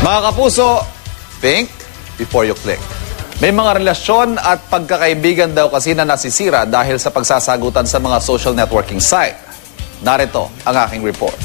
Mga kapuso, think before you click. May mga relasyon at pagkakaibigan daw kasi na nasisira dahil sa pagsasagutan sa mga social networking site. Narito ang aking report.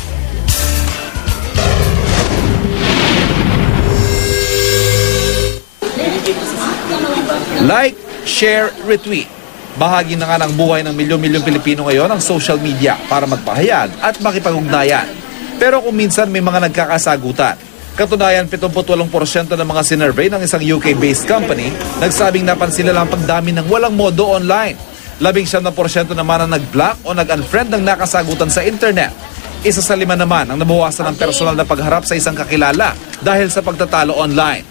Like, share, retweet. Bahagi na nga ng buhay ng milyon-milyong Pilipino ngayon ang social media para magpahayag at makipag-ugnayan. Pero kung minsan may mga nagkakasagutan. Katunayan, 78% ng mga sinurvey ng isang UK-based company nagsabing napansin nila ang pagdami ng walang modo online. 19% naman ang nag-block o nag-unfriend ng nakasagutan sa internet. Isa sa 5 naman ang nabawasan ng personal na pagharap sa isang kakilala dahil sa pagtatalo online.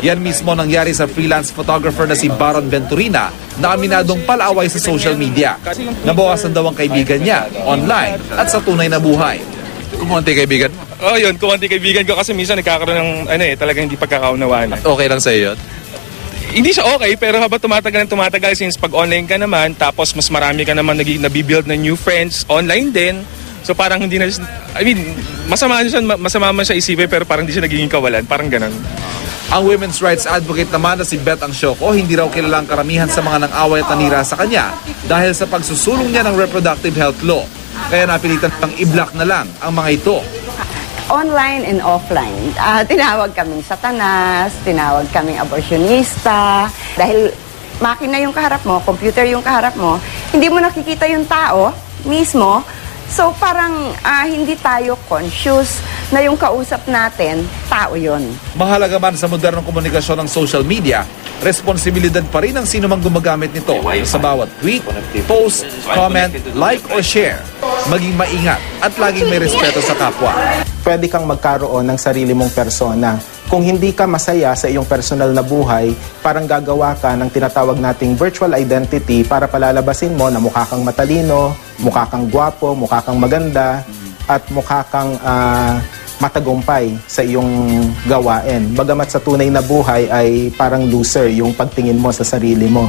Yan mismo nangyari sa freelance photographer na si Baron Venturina na aminadong palaway sa social media. Nabawasan daw ang kaibigan niya online at sa tunay na buhay. Kumunti kaibigan mo? Oo, yun. Kumunti kaibigan ko kasi minsan nagkakaroon ng talagang hindi pagkakaunawaan. Okay lang sa'yo yun? Hindi siya okay, pero habang tumatagal since pag online ka naman, tapos mas marami ka naman nabibuild na new friends online din. So parang hindi na, masama man siya isipin pero parang hindi siya nagiging kawalan. Parang ganun. Ang women's rights advocate naman na si Beth Angsioco, hindi raw kilalang karamihan sa mga nang-away at nanira sa kanya dahil sa pagsusulong niya ng reproductive health law. Kaya napilitan pang i-block na lang ang mga ito. Online and offline, tinawag kaming satanas, tinawag kaming abortionista. Dahil makina yung kaharap mo, computer yung kaharap mo, hindi mo nakikita yung tao mismo. So parang hindi tayo conscious na yung kausap natin, tao yun. Mahalaga man sa modernong komunikasyon ng social media, responsibilidad pa rin ng sino mang gumagamit nito sa bawat tweet, post, comment, like or share. Maging maingat at laging may respeto sa kapwa. Pwede kang magkaroon ng sarili mong persona. Kung hindi ka masaya sa iyong personal na buhay, parang gagawa ka ng tinatawag nating virtual identity para palalabasin mo na mukha kang matalino, mukha kang gwapo, mukha kang maganda, at mukha kang matagumpay sa iyong gawain. Bagamat sa tunay na buhay ay parang loser yung pagtingin mo sa sarili mo.